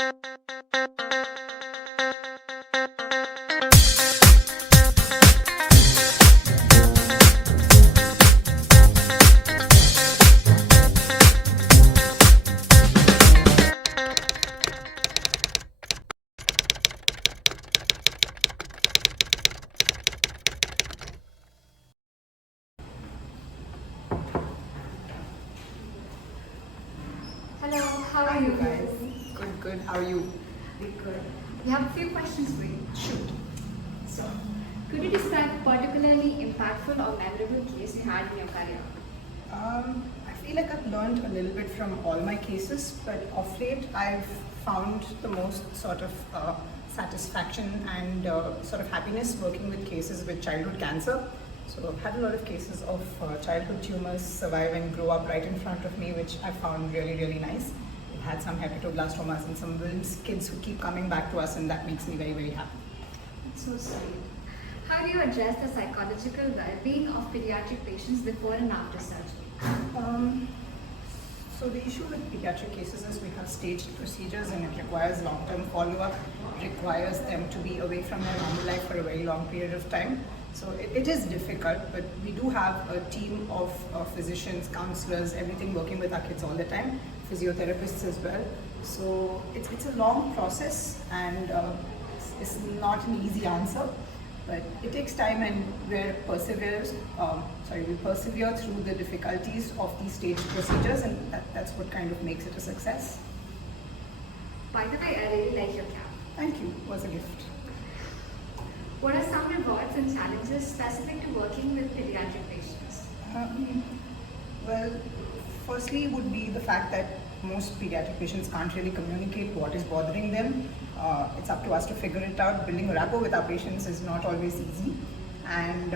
Hello, how Hi are you guys. Good, good. How are you? Good. We have a few questions for you. Shoot. So, could you describe a particularly impactful or memorable case you had in your career? I feel like I've learned a little bit from all my cases, but of late I've found the most sort of satisfaction and sort of happiness working with cases with childhood cancer. So I've had a lot of cases of childhood tumors survive and grow up right in front of me, which I found really, really nice. We've had some hepatoblastomas and some Wilms kids who keep coming back to us, and that makes me very, very happy. That's so sweet. How do you address the psychological well-being of pediatric patients before and after surgery? So the issue with pediatric cases is we have staged procedures and it requires long-term follow-up, requires them to be away from their normal life for a very long period of time. So it is difficult, but we do have a team of physicians, counselors, everything working with our kids all the time, physiotherapists as well. So it's a long process and it's not an easy answer. But it takes time and we persevere through the difficulties of these staged procedures, and that's what kind of makes it a success. By the way, I really like your cap. Thank you, it was a gift. What are some rewards and challenges specific to working with pediatric patients? Well, firstly would be the fact that most pediatric patients can't really communicate what is bothering them. It's up to us to figure it out. Building a rapport with our patients is not always easy. And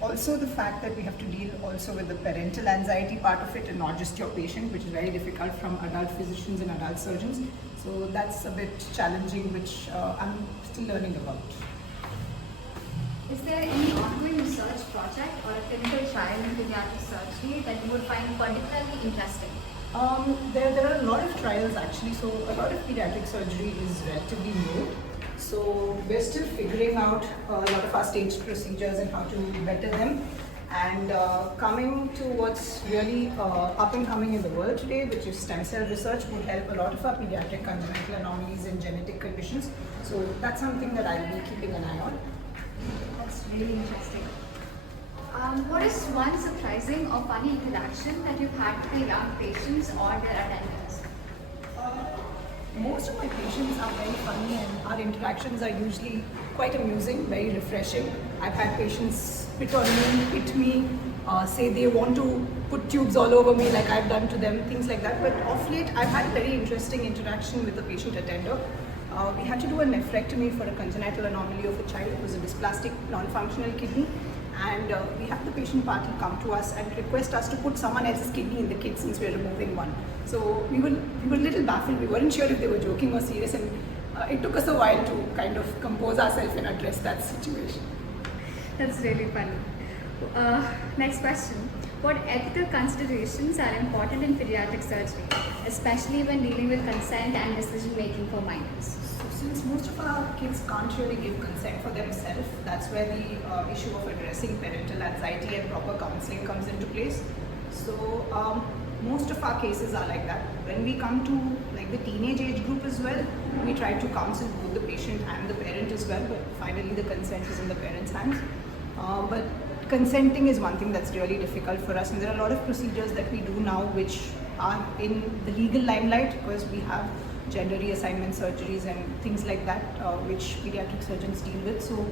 also the fact that we have to deal also with the parental anxiety part of it and not just your patient, which is very difficult from adult physicians and adult surgeons. So that's a bit challenging, which I'm still learning about. Is there any ongoing research project or a clinical trial in pediatric surgery that you would find particularly interesting? There are a lot of trials actually, so a lot of pediatric surgery is relatively new. So we're still figuring out a lot of our staged procedures and how to better them. And coming to what's really up and coming in the world today, which is stem cell research, would help a lot of our pediatric congenital anomalies and genetic conditions. So that's something that I'll be keeping an eye on. That's really interesting. What is one surprising or funny interaction that you've had with the young patients or their attendants? Most of my patients are very funny and our interactions are usually quite amusing, very refreshing. I've had patients spit on me, hit me, say they want to put tubes all over me like I've done to them, things like that. But of late, I've had a very interesting interaction with the patient attender. We had to do a nephrectomy for a congenital anomaly of a child. It was a dysplastic non-functional kidney. And we had the patient party come to us and request us to put someone else's kidney in the kit since we're removing one. So we were a little baffled. We weren't sure if they were joking or serious, and it took us a while to kind of compose ourselves and address that situation. That's really funny. Next question. What ethical considerations are important in pediatric surgery, especially when dealing with consent and decision making for minors? Since most of our kids can't really give consent for themselves, that's where the issue of addressing parental anxiety and proper counseling comes into place. So most of our cases are like that. When we come to like the teenage age group as well, we try to counsel both the patient and the parent as well, but finally the consent is in the parent's hands. But consenting is one thing that's really difficult for us, and there are a lot of procedures that we do now which are in the legal limelight because we have gender reassignment surgeries and things like that, which pediatric surgeons deal with. So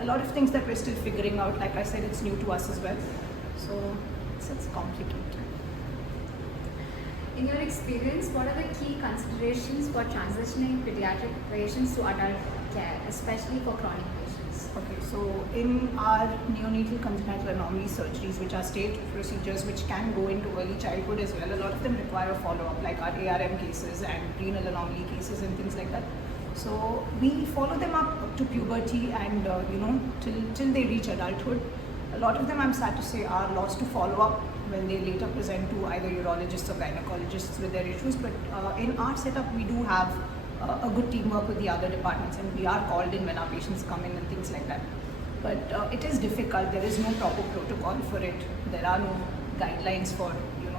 a lot of things that we're still figuring out. Like I said, it's new to us as well. So it's complicated. In your experience, what are the key considerations for transitioning pediatric patients to adult care, especially for chronic patients? Okay, so in our neonatal congenital anomaly surgeries, which are staged procedures which can go into early childhood as well, a lot of them require follow-up, like our ARM cases and renal anomaly cases and things like that. So we follow them up to puberty and till they reach adulthood. A lot of them, I'm sad to say, are lost to follow-up when they later present to either urologists or gynecologists with their issues. But in our setup, we do have a good teamwork with the other departments, and we are called in when our patients come in and things like that. But it is difficult. There is no proper protocol for it. There are no guidelines for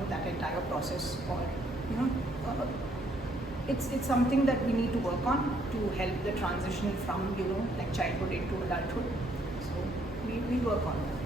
that entire process, or it's something that we need to work on to help the transition from like childhood into adulthood. So we work on that.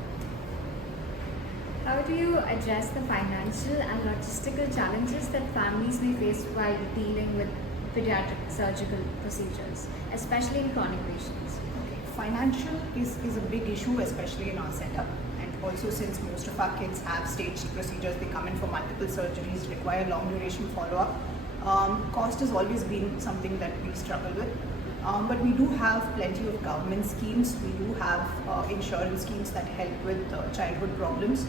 How do you address the financial and logistical challenges that families may face while dealing with pediatric surgical procedures, especially in chronic patients? Okay. Financial is a big issue, especially in our setup. And also, since most of our kids have staged procedures, they come in for multiple surgeries, require long duration follow-up. Cost has always been something that we struggle with. But we do have plenty of government schemes. We do have insurance schemes that help with childhood problems.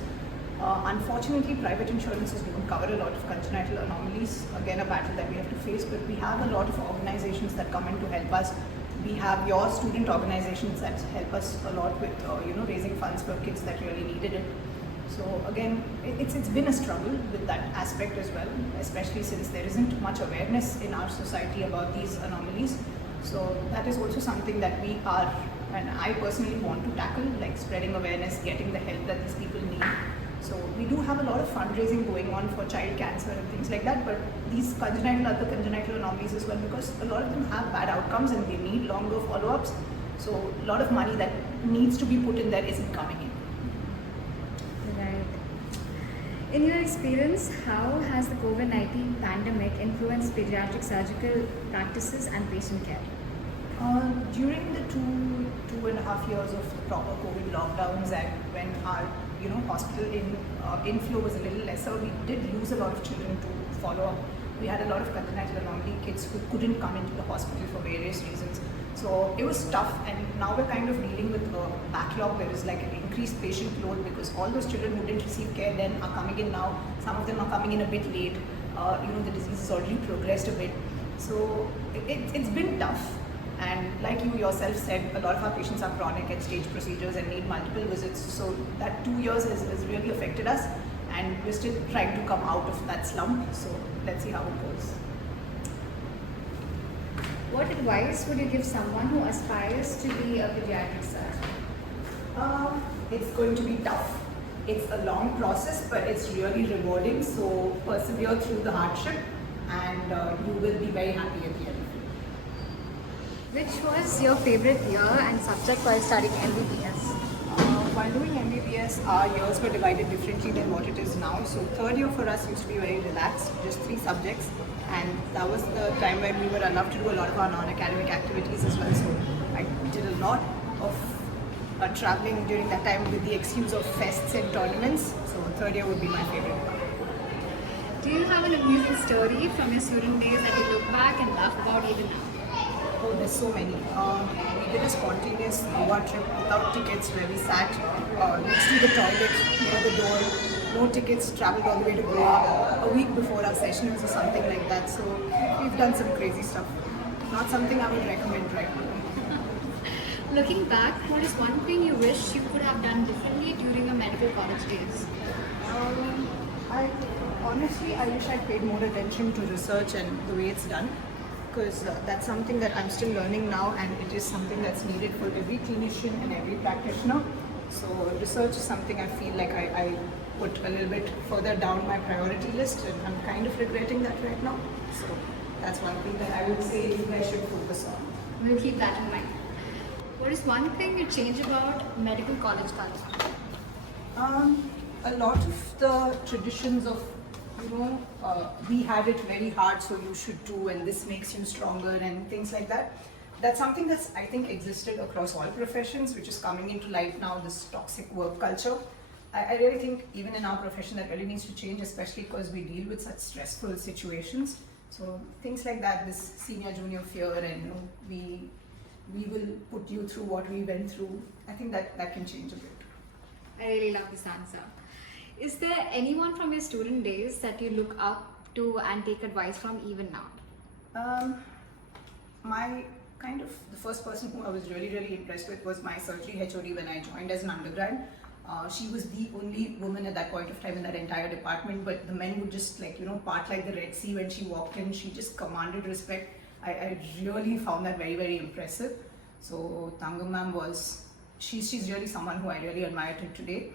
Unfortunately, private insurances don't cover a lot of congenital anomalies. Again, a battle that we have to face, but we have a lot of organizations that come in to help us. We have your student organizations that help us a lot with raising funds for kids that really needed it. So again, it's been a struggle with that aspect as well, especially since there isn't much awareness in our society about these anomalies. So that is also something that we are, and I personally want to tackle, like spreading awareness, getting the help that these people need. So we do have a lot of fundraising going on for child cancer and things like that, but these other congenital anomalies as well, because a lot of them have bad outcomes and they need longer follow-ups. So a lot of money that needs to be put in there isn't coming in. Right. In your experience, how has the COVID-19 pandemic influenced pediatric surgical practices and patient care? During the two and a half years of the proper COVID lockdowns, and when our hospital inflow was a little lesser, we did lose a lot of children to follow up. We had a lot of congenital anomaly kids who couldn't come into the hospital for various reasons. So it was tough, and now we're kind of dealing with a backlog. There is like an increased patient load because all those children who didn't receive care then are coming in now. Some of them are coming in a bit late. The disease has already progressed a bit. So it's been tough. And like you yourself said, a lot of our patients are chronic at stage procedures and need multiple visits. So that 2 years has really affected us, and we're still trying to come out of that slump. So let's see how it goes. What advice would you give someone who aspires to be a pediatric surgeon? It's going to be tough. It's a long process, but it's really rewarding. So persevere through the hardship, and you will be very happy at the end. Which was your favorite year and subject while studying MBBS? While doing MBBS, our years were divided differently than what it is now. So third year for us used to be very relaxed, just 3 subjects. And that was the time when we were allowed to do a lot of our non-academic activities as well. So I did a lot of traveling during that time with the excuse of fests and tournaments. So third year would be my favorite one. Do you have an amusing story from your student days that you look back and laugh about even now? Oh, there's so many. We did a spontaneous Goa trip without tickets where we sat next to the toilet near the door. No tickets, traveled all the way to Goa a week before our sessions or something like that. So we've done some crazy stuff. Not something I would recommend right now. Looking back, what is one thing you wish you could have done differently during your medical college days? I wish I paid more attention to research and the way it's done. Because that's something that I'm still learning now, and it is something that's needed for every clinician and every practitioner. So research is something I feel like I put a little bit further down my priority list, and I'm kind of regretting that right now. So that's one thing that I would say you guys should focus on. We'll keep that in mind. What is one thing you change about medical college culture? A lot of the traditions of we had it very hard, so you should too, and this makes you stronger and things like that. That's something that's, I think, existed across all professions, which is coming into light now, this toxic work culture. I really think even in our profession that really needs to change, especially because we deal with such stressful situations. So things like that, this senior junior fear, and we will put you through what we went through. I think that can change a bit. I really love this answer. Is there anyone from your student days that you look up to and take advice from even now? The first person who I was really impressed with was my surgery HOD when I joined as an undergrad. She was the only woman at that point of time in that entire department, but the men would just part like the Red Sea when she walked in. She just commanded respect. I really found that very, very impressive. So Tangam ma'am she's really someone who I really admire till today.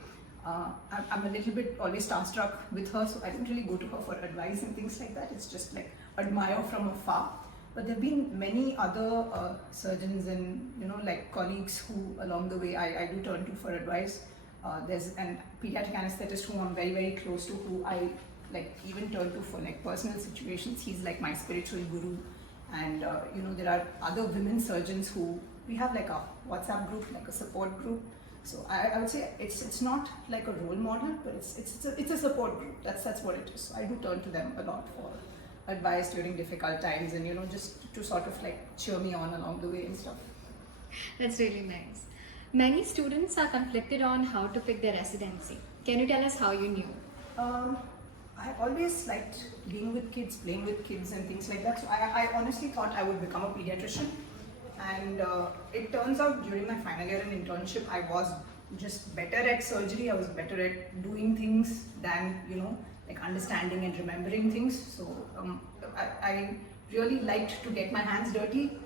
I'm a little bit always starstruck with her, so I don't really go to her for advice and things like that. It's just like admire from afar. But there have been many other surgeons and like colleagues who along the way I do turn to for advice. There's an pediatric anesthetist who I'm very, very close to, who I like even turn to for like personal situations. He's like my spiritual guru. And there are other women surgeons who we have like a WhatsApp group, like a support group. So I would say it's not like a role model, but it's a support group. That's what it is. So I do turn to them a lot for advice during difficult times, and just to sort of like cheer me on along the way and stuff. That's really nice. Many students are conflicted on how to pick their residency. Can you tell us how you knew? I always liked being with kids, playing with kids and things like that. So I honestly thought I would become a pediatrician. And it turns out during my final year in internship, I was just better at surgery. I was better at doing things than, like understanding and remembering things. So I really liked to get my hands dirty,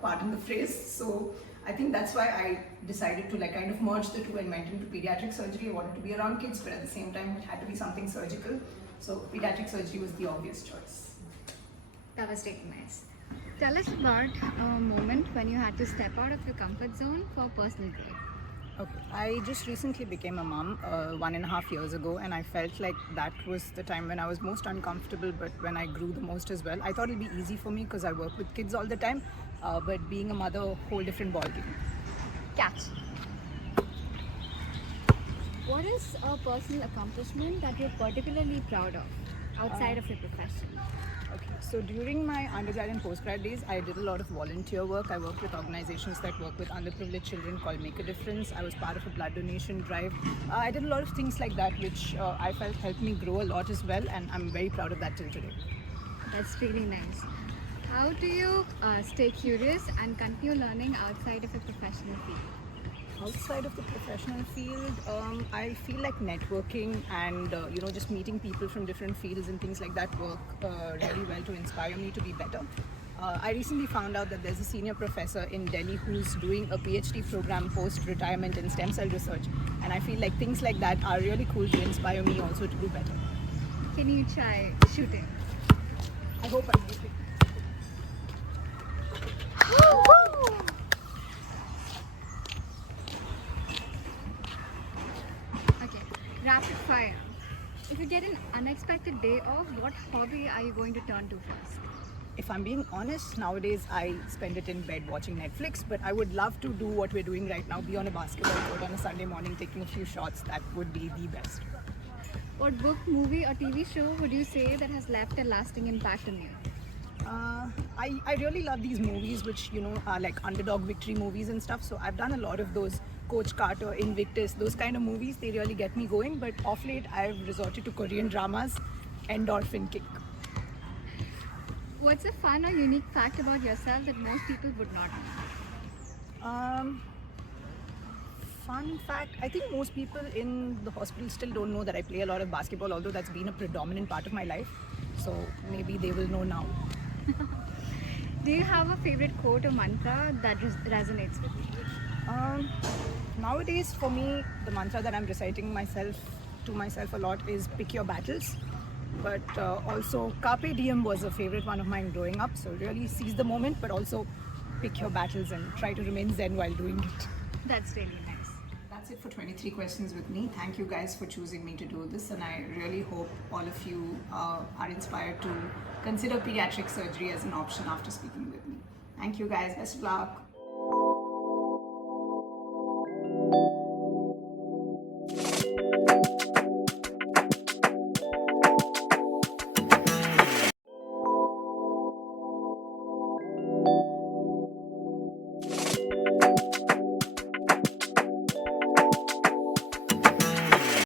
pardon the phrase. So I think that's why I decided to like kind of merge the two and went into pediatric surgery. I wanted to be around kids, but at the same time it had to be something surgical. So pediatric surgery was the obvious choice. That was really nice. Tell us about a moment when you had to step out of your comfort zone for personal growth. Okay, I just recently became a mom 1.5 years ago, and I felt like that was the time when I was most uncomfortable, but when I grew the most as well. I thought it'd be easy for me because I work with kids all the time, but being a mother, a whole different ballgame. Catch. What is a personal accomplishment that you're particularly proud of outside of your profession? Okay, so during my undergrad and postgrad days, I did a lot of volunteer work. I worked with organizations that work with underprivileged children called Make a Difference. I was part of a blood donation drive. I did a lot of things like that, which I felt helped me grow a lot as well, and I'm very proud of that till today. That's really nice. How do you stay curious and continue learning outside of a professional field? Outside of the professional field, I feel like networking and just meeting people from different fields and things like that work really well to inspire me to be better. I recently found out that there's a senior professor in Delhi who's doing a PhD program post-retirement in stem cell research, and I feel like things like that are really cool to inspire me also to do better. Can you try shooting? I hope I'm able. Okay, rapid fire. If you get an unexpected day off, what hobby are you going to turn to first? If I'm being honest, nowadays I spend it in bed watching Netflix, but I would love to do what we're doing right now, be on a basketball court on a Sunday morning taking a few shots. That would be the best. What book, movie or TV show would you say that has left a lasting impact on you? I really love these movies which are like underdog victory movies and stuff, so I've done a lot of those. Coach Carter, Invictus, those kind of movies, they really get me going, but off late I've resorted to Korean dramas. Endorphin kick. What's a fun or unique fact about yourself that most people would not know? Fun fact, I think most people in the hospital still don't know that I play a lot of basketball, although that's been a predominant part of my life, so maybe they will know now. Do you have a favorite quote or mantra that resonates with you? Nowadays, for me, the mantra that I'm reciting to myself a lot is pick your battles. But also, Carpe Diem was a favorite one of mine growing up. So really seize the moment, but also pick your battles and try to remain zen while doing it. That's really nice. That's it for 23 questions with me. Thank you guys for choosing me to do this, and I really hope all of you are inspired to consider pediatric surgery as an option after speaking with me. Thank you guys. Best of luck.